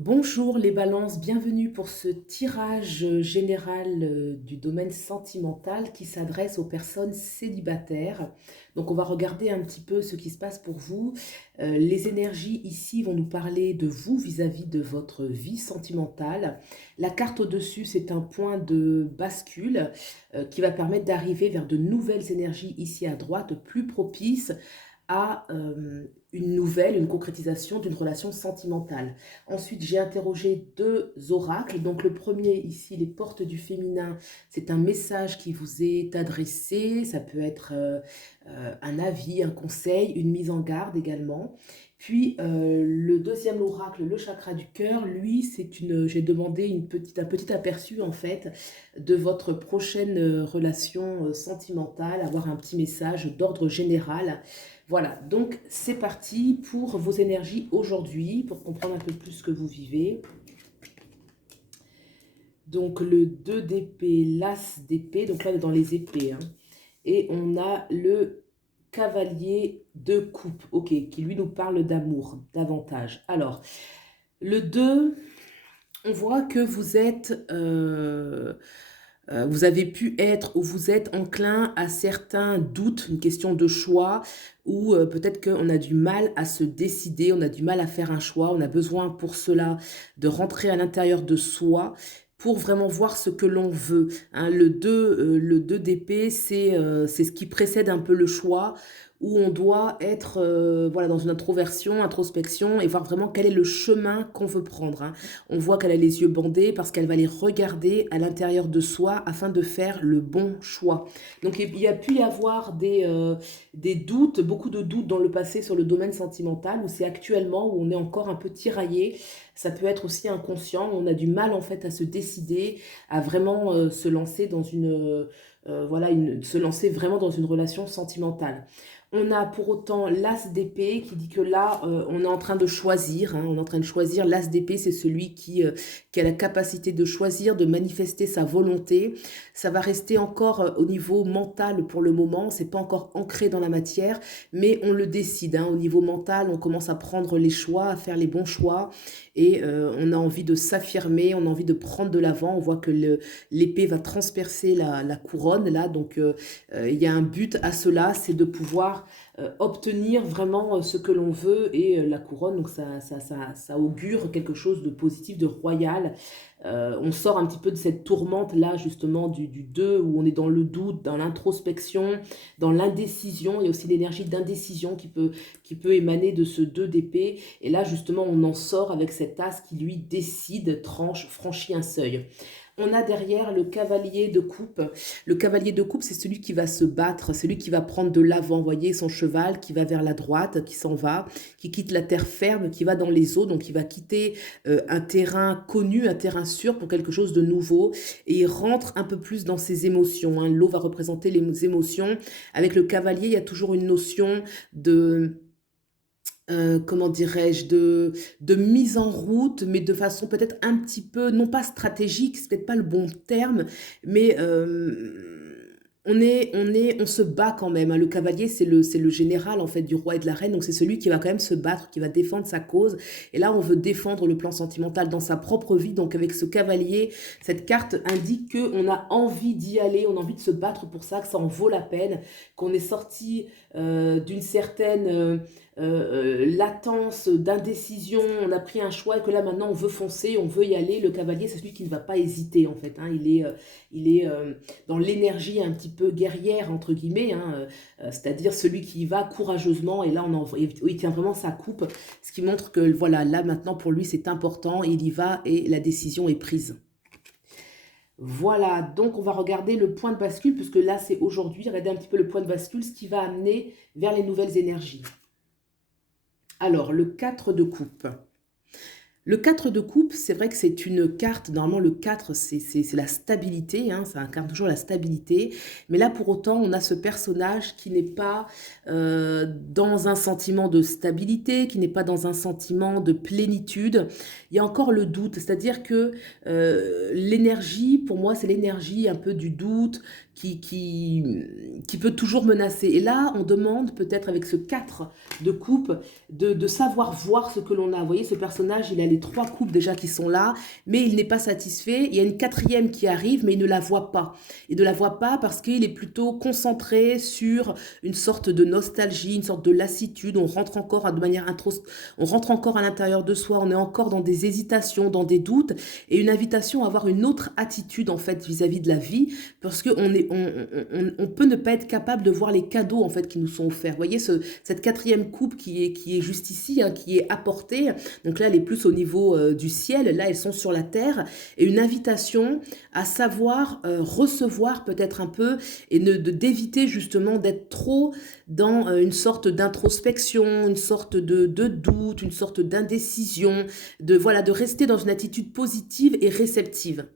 Bonjour les balances, bienvenue pour ce tirage général du domaine sentimental qui s'adresse aux personnes célibataires. Donc on va regarder un petit peu ce qui se passe pour vous. Les énergies ici vont nous parler de vous vis-à-vis de votre vie sentimentale. La carte au-dessus, c'est un point de bascule qui va permettre d'arriver vers de nouvelles énergies ici à droite, plus propices à une concrétisation d'une relation sentimentale. Ensuite, j'ai interrogé deux oracles. Donc, le premier, ici, les portes du féminin, c'est un message qui vous est adressé. Ça peut être un avis, un conseil, une mise en garde également. Puis, le deuxième oracle, le chakra du cœur, lui, j'ai demandé un petit aperçu, en fait, de votre prochaine relation sentimentale, avoir un petit message d'ordre général. Voilà, donc c'est parti pour vos énergies aujourd'hui, pour comprendre un peu plus ce que vous vivez. Donc le 2 d'épée, l'as d'épée, donc là on est dans les épées, hein. Et on a le cavalier de coupe, ok, qui lui nous parle d'amour davantage. Alors, le 2, on voit que vous avez pu être ou vous êtes enclin à certains doutes, une question de choix, ou peut-être qu'on a du mal à se décider, on a du mal à faire un choix, on a besoin pour cela de rentrer à l'intérieur de soi pour vraiment voir ce que l'on veut, hein. Le 2 d'épée, c'est ce qui précède un peu le choix, où on doit être voilà, dans une introspection et voir vraiment quel est le chemin qu'on veut prendre, hein. On voit qu'elle a les yeux bandés parce qu'elle va les regarder à l'intérieur de soi afin de faire le bon choix. Donc il y a pu y avoir des doutes, beaucoup de doutes dans le passé sur le domaine sentimental, où c'est actuellement où on est encore un peu tiraillé. Ça peut être aussi inconscient, on a du mal en fait à se décider, à vraiment se lancer dans se lancer vraiment dans une relation sentimentale. On a pour autant l'as d'épée qui dit que là, on est en train de choisir, hein, on est en train de choisir. L'as d'épée, c'est celui qui a la capacité de choisir, de manifester sa volonté. Ça va rester encore au niveau mental pour le moment, c'est pas encore ancré dans la matière, mais on le décide, hein. Au niveau mental, on commence à prendre les choix, à faire les bons choix, et on a envie de s'affirmer, on a envie de prendre de l'avant. On voit que l'épée va transpercer la couronne, là, donc il y a un but à cela, c'est de pouvoir obtenir vraiment ce que l'on veut, et la couronne, donc ça augure quelque chose de positif, de royal. On sort un petit peu de cette tourmente là justement du 2 où on est dans le doute, dans l'introspection, dans l'indécision. Il y a aussi l'énergie d'indécision qui peut émaner de ce 2 d'épée, et là justement on en sort avec cet as qui lui décide, tranche, franchit un seuil. On a derrière le cavalier de coupe. Le cavalier de coupe, c'est celui qui va se battre, celui qui va prendre de l'avant, voyez, son cheval qui va vers la droite, qui s'en va, qui quitte la terre ferme, qui va dans les eaux, donc il va quitter un terrain connu, un terrain sûr pour quelque chose de nouveau, et il rentre un peu plus dans ses émotions, hein. L'eau va représenter les émotions. Avec le cavalier, il y a toujours une notion de comment dirais-je, de mise en route, mais de façon peut-être un petit peu, non pas stratégique, c'est peut-être pas le bon terme, mais on se bat quand même, hein. Le cavalier, c'est le général en fait du roi et de la reine, donc c'est celui qui va quand même se battre, qui va défendre sa cause. Et là, on veut défendre le plan sentimental dans sa propre vie. Donc avec ce cavalier, cette carte indique que on a envie d'y aller, on a envie de se battre pour ça, que ça en vaut la peine, qu'on est sorti d'une certaine latence, d'indécision, on a pris un choix et que là maintenant on veut foncer, on veut y aller. Le cavalier, c'est celui qui ne va pas hésiter en fait, hein. Il est dans l'énergie un petit peu guerrière entre guillemets, hein, c'est-à-dire celui qui y va courageusement, et là il tient vraiment sa coupe, ce qui montre que voilà, là maintenant pour lui c'est important, il y va et la décision est prise. Voilà, donc on va regarder le point de bascule, puisque là c'est aujourd'hui, regardez un petit peu le point de bascule, ce qui va amener vers les nouvelles énergies. Alors, le 4 de coupe. Le 4 de coupe, c'est vrai que c'est une carte, normalement le 4 c'est la stabilité, hein, ça incarne toujours la stabilité, mais là pour autant on a ce personnage qui n'est pas dans un sentiment de stabilité, qui n'est pas dans un sentiment de plénitude. Il y a encore le doute, c'est-à-dire que l'énergie, pour moi c'est l'énergie un peu du doute qui peut toujours menacer. Et là on demande peut-être avec ce 4 de coupe de savoir voir ce que l'on a. Vous voyez, ce personnage, il a les les 3 coupes déjà qui sont là, mais il n'est pas satisfait. Il y a une 4e qui arrive, mais il ne la voit pas. Il ne la voit pas parce qu'il est plutôt concentré sur une sorte de nostalgie, une sorte de lassitude. On rentre encore on rentre encore à l'intérieur de soi, on est encore dans des hésitations, dans des doutes, et une invitation à avoir une autre attitude en fait vis-à-vis de la vie, parce on peut ne pas être capable de voir les cadeaux en fait qui nous sont offerts. Vous voyez cette 4e coupe qui est juste ici, hein, qui est apportée. Donc là, elle est plus au niveau du ciel. Là, elles sont sur la terre. Et une invitation à savoir recevoir peut-être un peu et d'éviter justement d'être trop dans une sorte d'introspection, une sorte de doute, une sorte d'indécision, de rester dans une attitude positive et réceptive.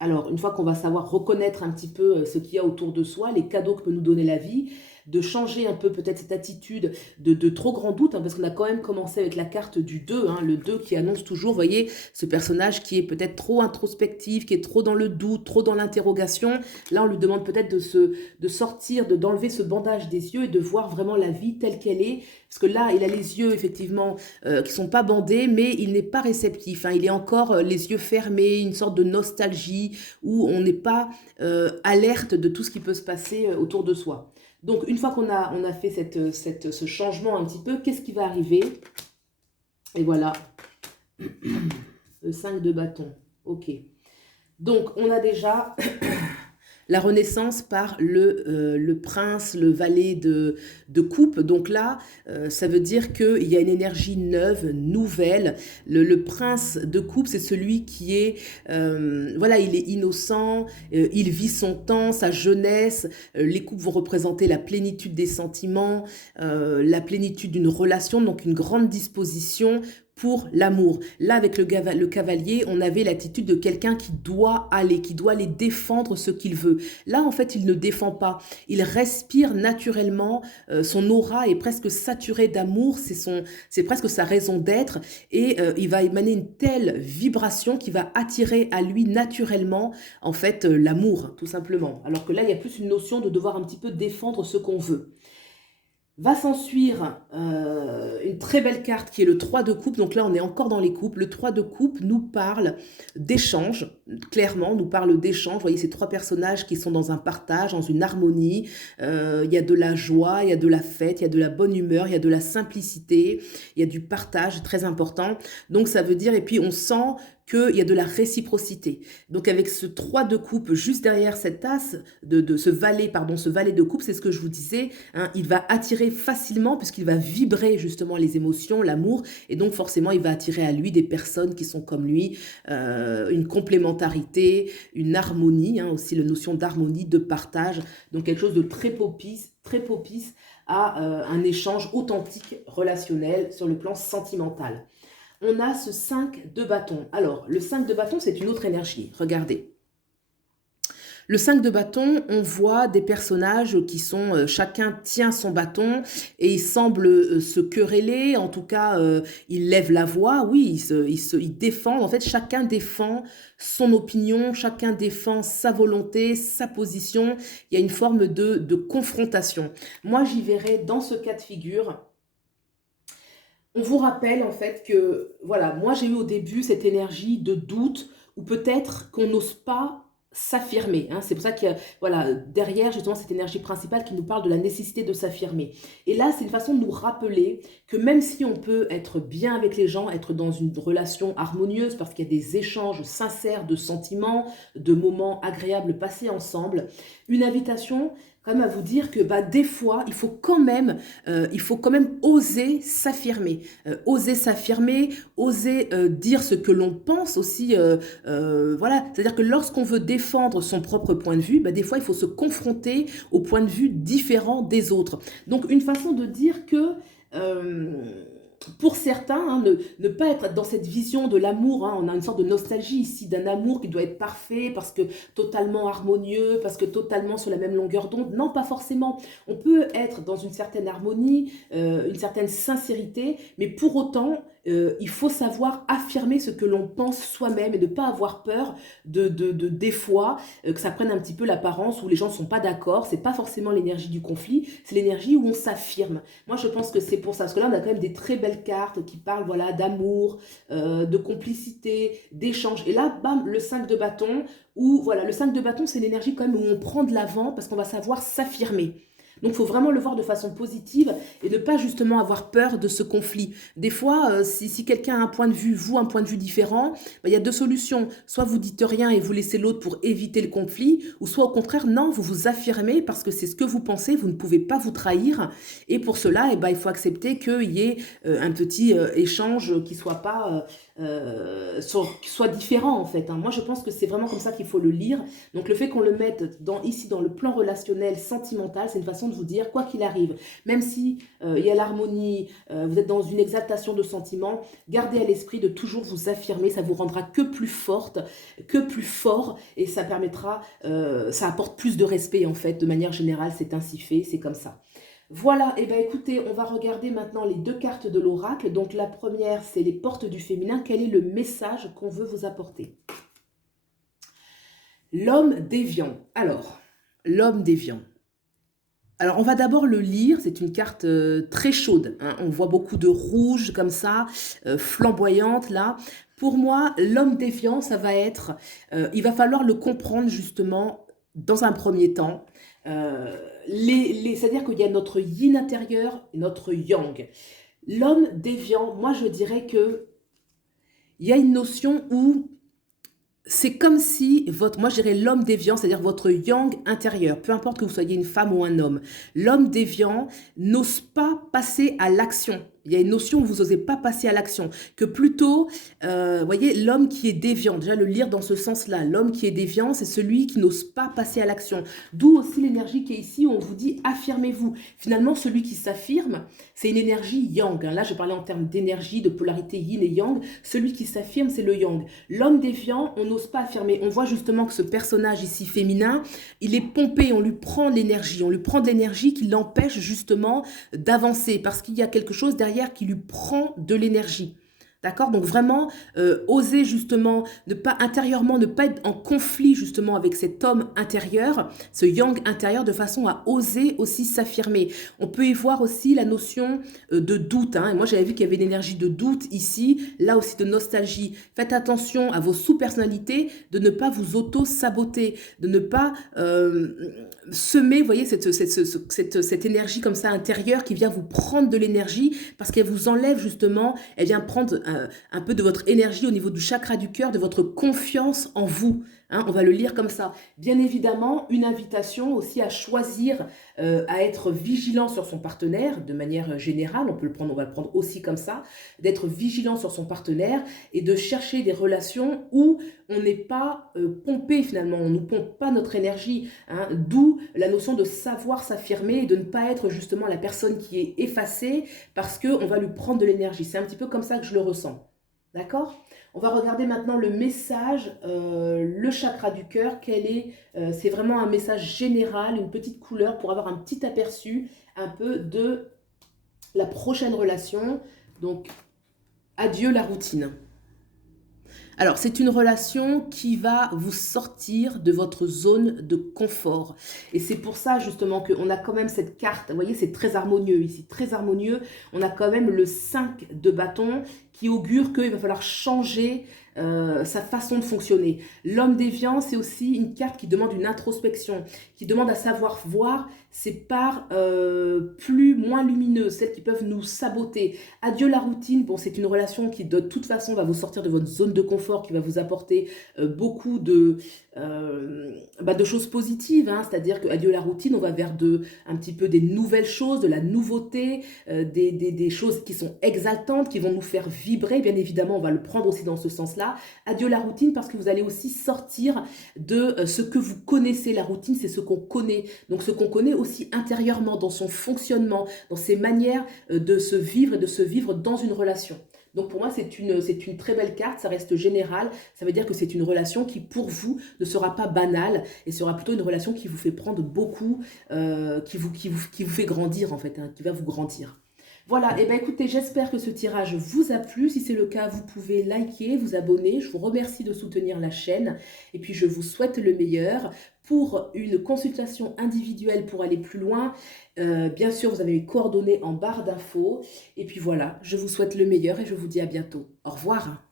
Alors, une fois qu'on va savoir reconnaître un petit peu ce qu'il y a autour de soi, les cadeaux que peut nous donner la vie, de changer un peu peut-être cette attitude de trop grand doute, hein, parce qu'on a quand même commencé avec la carte du 2, hein, le 2 qui annonce toujours, vous voyez, ce personnage qui est peut-être trop introspectif, qui est trop dans le doute, trop dans l'interrogation. Là, on lui demande peut-être de sortir, d'enlever ce bandage des yeux et de voir vraiment la vie telle qu'elle est. Parce que là, il a les yeux, effectivement, qui ne sont pas bandés, mais il n'est pas réceptif, hein. Il est encore les yeux fermés, une sorte de nostalgie, où on n'est pas alerte de tout ce qui peut se passer autour de soi. Donc, une fois qu'on a fait ce changement un petit peu, qu'est-ce qui va arriver? Et voilà, le 5 de bâton. Ok. Donc, on a déjà la renaissance par le prince, le valet de coupe. Donc là, ça veut dire qu'il y a une énergie neuve, nouvelle. Le prince de coupe, c'est celui qui est, voilà, il est innocent, il vit son temps, sa jeunesse. Les coupes vont représenter la plénitude des sentiments, la plénitude d'une relation, donc une grande disposition pour l'amour. Là, avec le cavalier, on avait l'attitude de quelqu'un qui doit aller défendre ce qu'il veut. Là, en fait, il ne défend pas. Il respire naturellement. Son aura est presque saturée d'amour. C'est presque sa raison d'être. Et il va émaner une telle vibration qui va attirer à lui naturellement, en fait, l'amour, tout simplement. Alors que là, il y a plus une notion de devoir un petit peu défendre ce qu'on veut. Va s'ensuivre une très belle carte qui est le 3 de coupe. Donc là, on est encore dans les coupes. Le 3 de coupe nous parle d'échange, clairement, nous parle d'échange. Vous voyez ces 3 personnages qui sont dans un partage, dans une harmonie. Il y a de la joie, il y a de la fête, il y a de la bonne humeur, il y a de la simplicité, il y a du partage, très important. Donc ça veut dire, et puis on sent qu'il y a de la réciprocité. Donc avec ce 3 de coupe juste derrière cette tasse, ce valet de coupe, c'est ce que je vous disais, hein, il va attirer facilement puisqu'il va vibrer justement les émotions, l'amour, et donc forcément il va attirer à lui des personnes qui sont comme lui, une complémentarité, une harmonie, hein, aussi la notion d'harmonie, de partage, donc quelque chose de très propice à un échange authentique relationnel sur le plan sentimental. On a ce 5 de bâton. Alors, le 5 de bâton, c'est une autre énergie. Regardez. Le 5 de bâton, on voit des personnages qui sont, chacun tient son bâton et ils semblent se quereller, en tout cas, ils lèvent la voix, oui, ils défendent, en fait, chacun défend son opinion, chacun défend sa volonté, sa position, il y a une forme de confrontation. Moi, j'y verrais dans ce cas de figure. On vous rappelle en fait que, voilà, moi j'ai eu au début cette énergie de doute ou peut-être qu'on n'ose pas s'affirmer, hein. C'est pour ça qu'il y a, voilà, derrière justement cette énergie principale qui nous parle de la nécessité de s'affirmer. Et là, c'est une façon de nous rappeler que même si on peut être bien avec les gens, être dans une relation harmonieuse parce qu'il y a des échanges sincères de sentiments, de moments agréables passés ensemble, une invitation quand même à vous dire que des fois, il faut quand même oser s'affirmer. Oser dire ce que l'on pense aussi. Voilà, c'est-à-dire que lorsqu'on veut défendre son propre point de vue, des fois, il faut se confronter au point de vue différent des autres. Donc, une façon de dire que... pour certains, hein, ne pas être dans cette vision de l'amour, hein, on a une sorte de nostalgie ici d'un amour qui doit être parfait, parce que totalement harmonieux, parce que totalement sur la même longueur d'onde. Non, pas forcément. On peut être dans une certaine harmonie, une certaine sincérité, mais pour autant, il faut savoir affirmer ce que l'on pense soi-même et ne pas avoir peur des fois que ça prenne un petit peu l'apparence où les gens ne sont pas d'accord. C'est pas forcément l'énergie du conflit, c'est l'énergie où on s'affirme. Moi, je pense que c'est pour ça. Parce que là, on a quand même des très belles cartes qui parlent voilà, d'amour, de complicité, d'échange. Et là, bam, le 5 de bâton, où voilà, le 5 de bâton, c'est l'énergie quand même où on prend de l'avant parce qu'on va savoir s'affirmer. Donc, il faut vraiment le voir de façon positive et ne pas justement avoir peur de ce conflit. Des fois, si quelqu'un a un point de vue, vous, un point de vue différent, bah, il y a deux solutions. Soit vous dites rien et vous laissez l'autre pour éviter le conflit, ou soit au contraire, non, vous vous affirmez parce que c'est ce que vous pensez, vous ne pouvez pas vous trahir. Et pour cela, eh ben, il faut accepter qu'il y ait un petit échange qui soit pas... soit différent en fait. Hein. Moi je pense que c'est vraiment comme ça qu'il faut le lire. Donc le fait qu'on le mette ici dans le plan relationnel, sentimental, c'est une façon de vous dire quoi qu'il arrive, même si il y a l'harmonie, vous êtes dans une exaltation de sentiments, gardez à l'esprit de toujours vous affirmer, ça vous rendra que plus forte, que plus fort et ça permettra, ça apporte plus de respect en fait, de manière générale c'est ainsi fait, c'est comme ça. Voilà, et bien écoutez, on va regarder maintenant les deux cartes de l'oracle. Donc la première, c'est les portes du féminin. Quel est le message qu'on veut vous apporter? L'homme déviant. Alors, l'homme déviant. Alors, on va d'abord le lire. C'est une carte très chaude. Hein. On voit beaucoup de rouge comme ça, flamboyante là. Pour moi, l'homme déviant, ça va être... il va falloir le comprendre justement dans un premier temps. C'est-à-dire qu'il y a notre yin intérieur et notre yang. L'homme déviant, moi je dirais que il y a une notion où c'est comme si moi je dirais l'homme déviant, c'est-à-dire votre yang intérieur, peu importe que vous soyez une femme ou un homme, l'homme déviant n'ose pas passer à l'action. Il y a une notion où vous n'osez pas passer à l'action, que plutôt, voyez, l'homme qui est déviant, déjà le lire dans ce sens-là, l'homme qui est déviant, c'est celui qui n'ose pas passer à l'action. D'où aussi l'énergie qui est ici, où on vous dit affirmez-vous. Finalement, celui qui s'affirme, c'est une énergie yang. Là, je parlais en termes d'énergie, de polarité yin et yang. Celui qui s'affirme, c'est le yang. L'homme déviant, on n'ose pas affirmer. On voit justement que ce personnage ici féminin, il est pompé, on lui prend de l'énergie qui l'empêche justement d'avancer, parce qu'il y a quelque chose derrière qui lui prend de l'énergie. D'accord? Donc vraiment, oser justement, intérieurement, ne pas être en conflit justement avec cet homme intérieur, ce yang intérieur, de façon à oser aussi s'affirmer. On peut y voir aussi la notion de doute. Hein. Et moi, j'avais vu qu'il y avait une énergie de doute ici, là aussi de nostalgie. Faites attention à vos sous-personnalités, de ne pas vous auto-saboter, de ne pas semer, vous voyez, cette énergie comme ça intérieure qui vient vous prendre de l'énergie parce qu'elle vous enlève justement, elle vient prendre un peu de votre énergie au niveau du chakra du cœur, de votre confiance en vous. Hein, on va le lire comme ça. Bien évidemment, une invitation aussi à choisir, à être vigilant sur son partenaire de manière générale. On va le prendre aussi comme ça, d'être vigilant sur son partenaire et de chercher des relations où on n'est pas pompé finalement, on ne nous pompe pas notre énergie. Hein, d'où la notion de savoir s'affirmer et de ne pas être justement la personne qui est effacée parce qu'on va lui prendre de l'énergie. C'est un petit peu comme ça que je le ressens. D'accord ? On va regarder maintenant le message, le chakra du cœur. C'est vraiment un message général, une petite couleur pour avoir un petit aperçu un peu de la prochaine relation. Donc, adieu la routine. Alors, c'est une relation qui va vous sortir de votre zone de confort. Et c'est pour ça, justement, qu'on a quand même cette carte. Vous voyez, c'est très harmonieux ici, très harmonieux. On a quand même le 5 de bâton qui augure qu'il va falloir changer sa façon de fonctionner. L'homme déviant, c'est aussi une carte qui demande une introspection, qui demande à savoir voir ces parts moins lumineuses, celles qui peuvent nous saboter. Adieu la routine, bon, c'est une relation qui de toute façon va vous sortir de votre zone de confort, qui va vous apporter beaucoup de choses positives, hein, c'est-à-dire que adieu la routine, on va vers un petit peu des nouvelles choses, de la nouveauté, des choses qui sont exaltantes, qui vont nous faire vibrer, bien évidemment, on va le prendre aussi dans ce sens-là. Adieu la routine parce que vous allez aussi sortir de ce que vous connaissez. La routine, c'est ce qu'on connaît. Donc, ce qu'on connaît aussi intérieurement, dans son fonctionnement, dans ses manières de se vivre et de se vivre dans une relation. Donc, pour moi, c'est une très belle carte. Ça reste général. Ça veut dire que c'est une relation qui, pour vous, ne sera pas banale et sera plutôt une relation qui vous fait prendre beaucoup, qui vous fait grandir, en fait, hein, qui va vous grandir. Voilà, et ben écoutez, j'espère que ce tirage vous a plu. Si c'est le cas, vous pouvez liker, vous abonner. Je vous remercie de soutenir la chaîne et puis je vous souhaite le meilleur. Pour une consultation individuelle pour aller plus loin, bien sûr, vous avez mes coordonnées en barre d'infos. Et puis voilà, je vous souhaite le meilleur et je vous dis à bientôt. Au revoir.